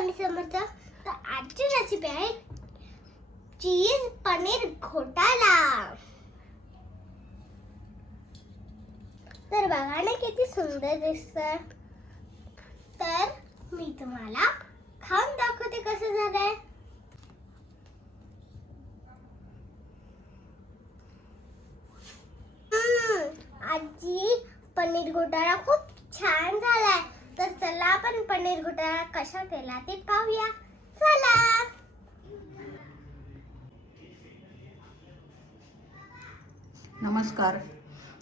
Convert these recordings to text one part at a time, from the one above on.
स्वामी समर्थ. तर आजची रेसिपी आहे चीज पनीर घोटाळा. तर बघा ना किती सुंदर दिसतंय. तर मी तुम्हाला खाऊन दाखवते कसं झालंय. आजी पनीर घोटाळा खूप छान झालाय. तर चला आपण पनीर घोटाळा कसा केला ते पाहूया. चला. नमस्कार.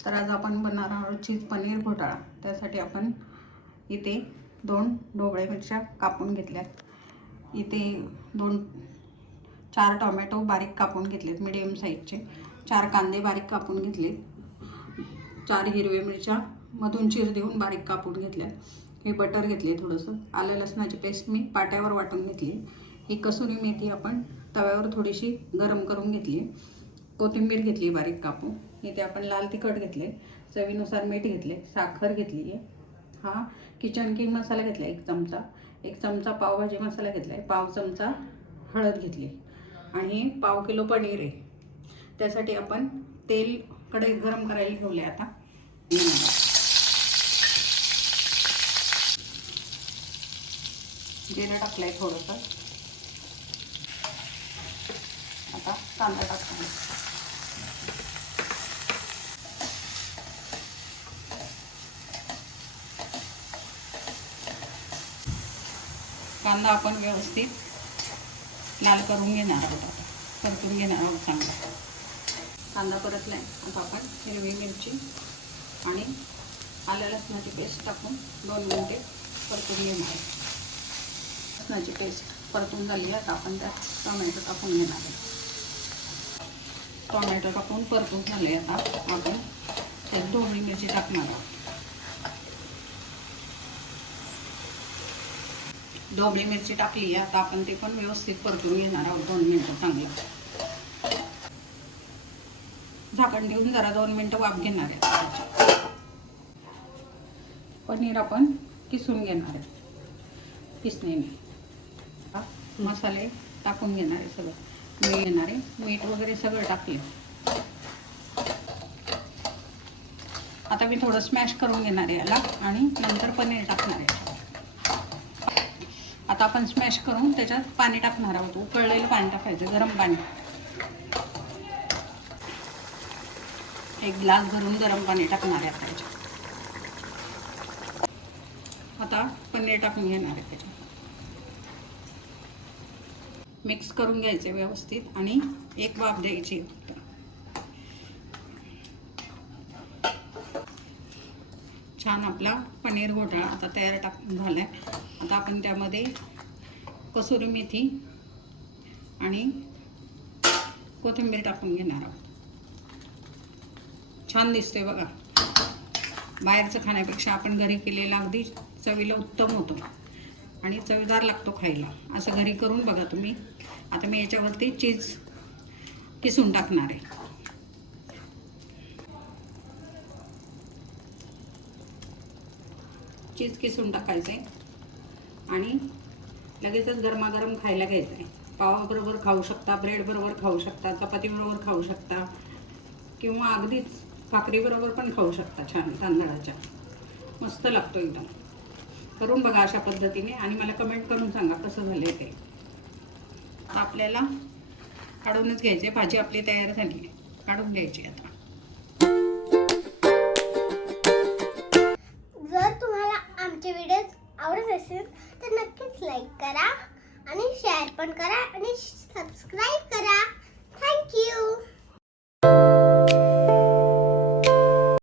तर आज आपण बनवणार आहोत चीज पनीर घोटाळा. त्यासाठी आपण इथे 2 ढोबळी मिरच्या कापून घेतल्यात. इथे 4 टोमॅटो बारीक कापून घेतलेत मीडियम साईजचे. 4 कांदे बारीक कापून घेतले. 4 हिरव्या मिरच्या मधून चीर देऊन बारीक कापून घेतल्या. हे बटर घेतले. थोडंसं आलं लसणाची पेस्ट मी पाट्यावर वाटून घेतली. ही कसुरी मेथी आपण तव्यावर थोडीशी गरम करून घेतली. कोथिंबीर घेतली बारीक कापून. इथे आपण लाल तिखट घेतले, चवीनुसार मीठ घेतले, साखर घेतली आहे. हा किचन किंग मसाला घेतला 1 चमचा. 1 चमचा पावभाजी मसाला घेतला आहे. पाव चमचा हळद घेतली आणि पाव किलो पनीर आहे. त्यासाठी आपण तेल कढईत गरम करायला ठेवले. आता जिरं टाकलंय थोडंसं. आता कांदा टाकूया. कांदा आपण व्यवस्थित लाल करून घेणार आहोत. आता परतून घेणार आहोत चांगला. कांदा परतलाय. आता आपण हिरवी मिरची आणि आलं लसणाची पेस्ट टाकून 2 मिनिटे परतून घेणार आहे. लसणाची पेस्ट परतून झाली. आता आपण त्यात टोमॅटो टाकून घेणार आहे. टोमॅटो टाकून परतून झाले. आता आपण त्यात ढोबळी मिरची टाकणार आहोत. ढोबळी मिरची टाकली. आता आपण ते पण व्यवस्थित परतून घेणार आहोत 2 मिनिटं चांगलं. झाकण देऊन जरा 2 मिनिटं वाफ घेणार आहे. पनीर आपण किसून घेणार आहे किसणीने. मसाले टाकून घेणार आहे सगळं. मीठ घेणार आहे. मीठ वगैरे सगळं टाकले. आता मी थोडं स्मॅश करून घेणार आहे याला आणि नंतर पनीर टाकणार आहे. आता आपण स्मॅश करून त्याच्यात पाणी टाकणार आहोत. उकळलेलं पाणी टाकायचं, गरम पाणी. 1 ग्लास भरून गरम पाणी टाकणार आहे त्याच्यात. आता पनीर टाकून घेणार आहे त्याच्यात. मिक्स करून घ्यायचे व्यवस्थित आणि 1 वाफ द्यायची. छान आपला पनीर घोटाळा आता तयार झालाय. आता आपण त्यामध्ये कसुरी मेथी आणि कोथिंबीर टाकून घेणार आहोत. छान दिसतोय बघा. बाहेरचं खाण्यापेक्षा आपण घरी केलेला अगदी चवीला उत्तम होतो आणि चवीदार लागतो खायला. असं घरी करून बघा तुम्ही. आता मी याच्यावरती चीज किसून टाकणार आहे. चीज किसून टाकायचं आहे आणि लगेचच गरमागरम खायला घ्यायचं आहे. पावाबरोबर खाऊ शकता, ब्रेडबरोबर खाऊ शकता, चपातीबरोबर खाऊ शकता किंवा अगदीच भाकरीबरोबर पण खाऊ शकता. छान तांदळाच्या. मस्त लागतो एकदम. करून बघा अशा पद्धतीने आणि मला कमेंट करून सांगा कसं झालंय ते. आपल्याला काढूनच घ्यायचे. भाजी आपली तयार झाली आहे. काढून घ्यायची आता. जर तुम्हाला आमचे व्हिडिओ आवडत असेल तर नक्कीच लाईक करा आणि शेअर पण करा आणि सबस्क्राईब करा.